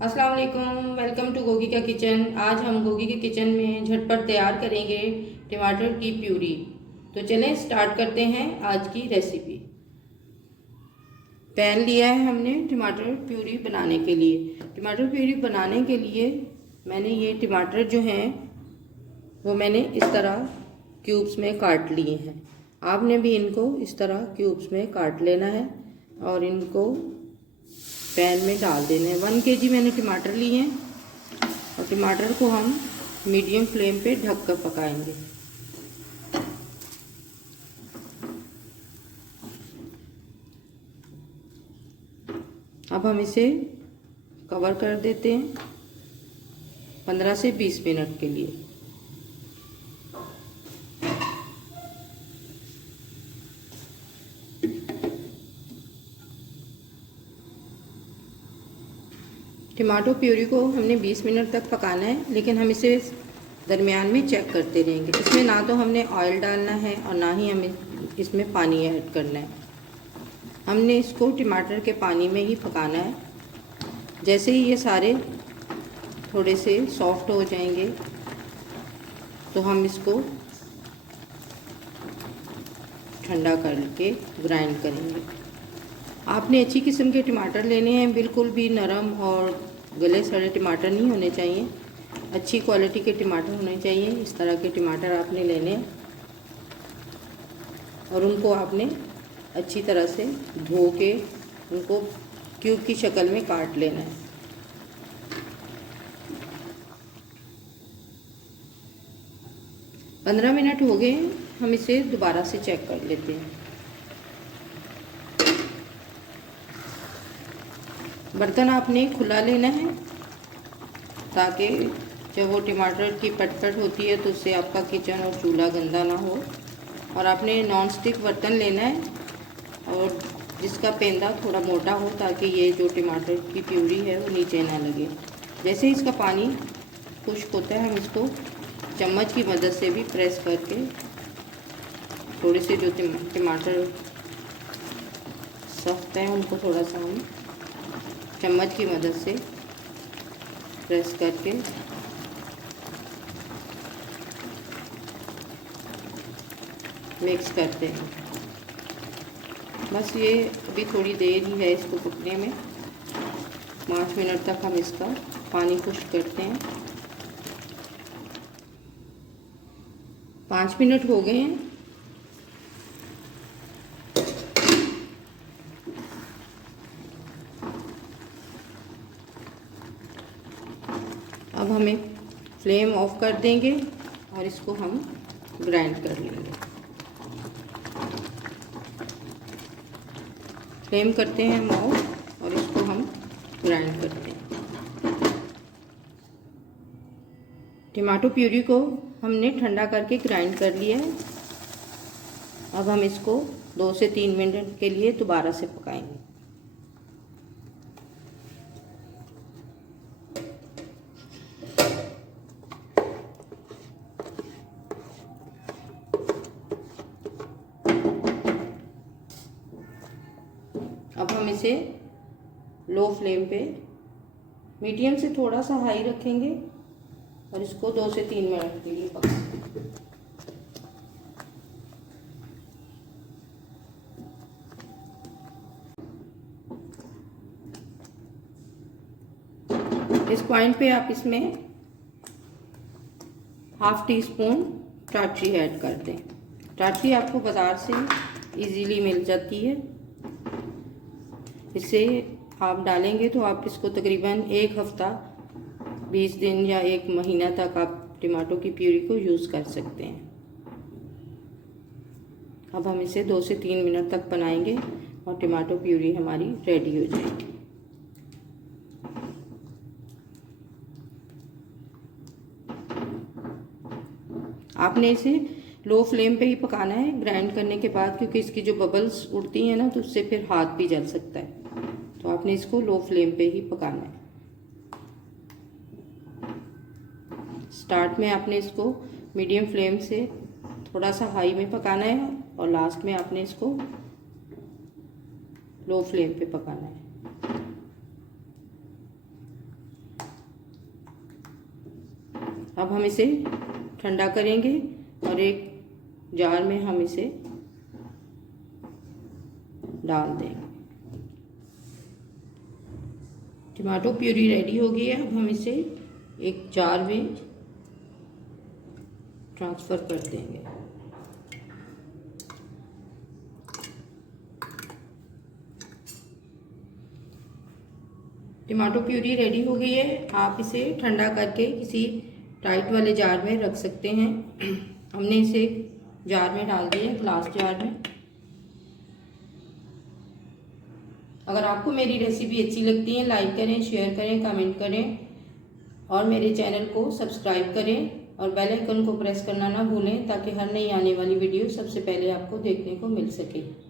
अस्सलाम वालेकुम, welcome to Gogi का किचन। आज हम गोगी के किचन में झटपट तैयार करेंगे टमाटर की प्यूरी। तो चलें स्टार्ट करते हैं आज की रेसिपी। पैन लिया है हमने टमाटर प्यूरी बनाने के लिए। टमाटर प्यूरी बनाने के लिए मैंने ये टमाटर जो हैं वो मैंने इस तरह क्यूब्स में काट लिए हैं। आपने भी इनको इस तरह क्यूब्स में काट लेना है और इनको पैन में डाल देने हैं। 1 kg मैंने टमाटर लिए हैं और टमाटर को हम मीडियम फ्लेम पे ढक कर पकाएंगे। अब हम इसे कवर कर देते हैं 15 से 20 मिनट के लिए। टमाटो प्यूरी को हमने 20 मिनट तक पकाना है, लेकिन हम इसे दरमियान में चेक करते रहेंगे। इसमें ना तो हमने ऑयल डालना है और ना ही हमें इसमें पानी ऐड करना है। हमने इसको टमाटर के पानी में ही पकाना है। जैसे ही ये सारे थोड़े से सॉफ्ट हो जाएंगे तो हम इसको ठंडा करके ग्राइंड करेंगे। आपने अच्छी किस्म के टमाटर लेने हैं, बिल्कुल भी नरम और गले सड़े टमाटर नहीं होने चाहिए। अच्छी क्वालिटी के टमाटर होने चाहिए। इस तरह के टमाटर आपने लेने हैं और उनको आपने अच्छी तरह से धो के उनको क्यूब की शक्ल में काट लेना है। पंद्रह मिनट हो गए, हम इसे दोबारा से चेक कर लेते हैं। बर्तन आपने खुला लेना है ताकि जब वो टमाटर की पटपट होती है तो उससे आपका किचन और चूल्हा गंदा ना हो। और आपने नॉन स्टिक बर्तन लेना है और जिसका पेंदा थोड़ा मोटा हो ताकि ये जो टमाटर की प्यूरी है वो नीचे ना लगे। जैसे ही इसका पानी खुश्क होता है हम इसको चम्मच की मदद से भी प्रेस करके थोड़े से जो टमाटर सख्त हैं उनको थोड़ा सा हम चम्मच की मदद से प्रेस करके मिक्स करते हैं। बस ये अभी थोड़ी देर ही है इसको पकने में। 5 मिनट तक हम इसका पानी खुश्क करते हैं। 5 मिनट हो गए हैं। अब हमें फ्लेम ऑफ कर देंगे और इसको हम ग्राइंड कर लेंगे। फ्लेम करते हैं हम ऑफ और इसको हम ग्राइंड करते हैं। टमाटो प्यूरी को हमने ठंडा करके ग्राइंड कर लिया है। अब हम इसको 2 से 3 मिनट के लिए दोबारा से पकाएंगे। अब हम इसे लो फ्लेम पे मीडियम से थोड़ा सा हाई रखेंगे और इसको 2 से 3 मिनट के लिए पकाएंगे। इस पॉइंट पे आप इसमें ½ टीस्पून टाटरी ऐड कर दें। टाटरी आपको बाज़ार से इजीली मिल जाती है। इसे आप डालेंगे तो आप इसको तकरीबन 1 हफ्ता 20 दिन या 1 महीना तक आप टमाटो की प्यूरी को यूज़ कर सकते हैं। अब हम इसे 2 से 3 मिनट तक बनाएंगे और टमाटो प्यूरी हमारी रेडी हो जाएगी। आपने इसे लो फ्लेम पे ही पकाना है ग्राइंड करने के बाद, क्योंकि इसकी जो बबल्स उड़ती हैं ना तो उससे फिर हाथ भी जल सकता है। तो आपने इसको लो फ्लेम पे ही पकाना है। स्टार्ट में आपने इसको मीडियम फ्लेम से थोड़ा सा हाई में पकाना है और लास्ट में आपने इसको लो फ्लेम पे पकाना है। अब हम इसे ठंडा करेंगे और एक जार में हम इसे डाल देंगे। टमाटो प्यूरी रेडी हो गई है। अब हम इसे एक जार में ट्रांसफ़र कर देंगे। टमाटो प्यूरी रेडी हो गई है। आप इसे ठंडा करके किसी टाइट वाले जार में रख सकते हैं। हमने इसे जार में डाल दिया, ग्लास जार में। अगर आपको मेरी रेसिपी अच्छी लगती है, लाइक करें, शेयर करें, कमेंट करें और मेरे चैनल को सब्सक्राइब करें और बेल आइकन को प्रेस करना ना भूलें ताकि हर नई आने वाली वीडियो सबसे पहले आपको देखने को मिल सके।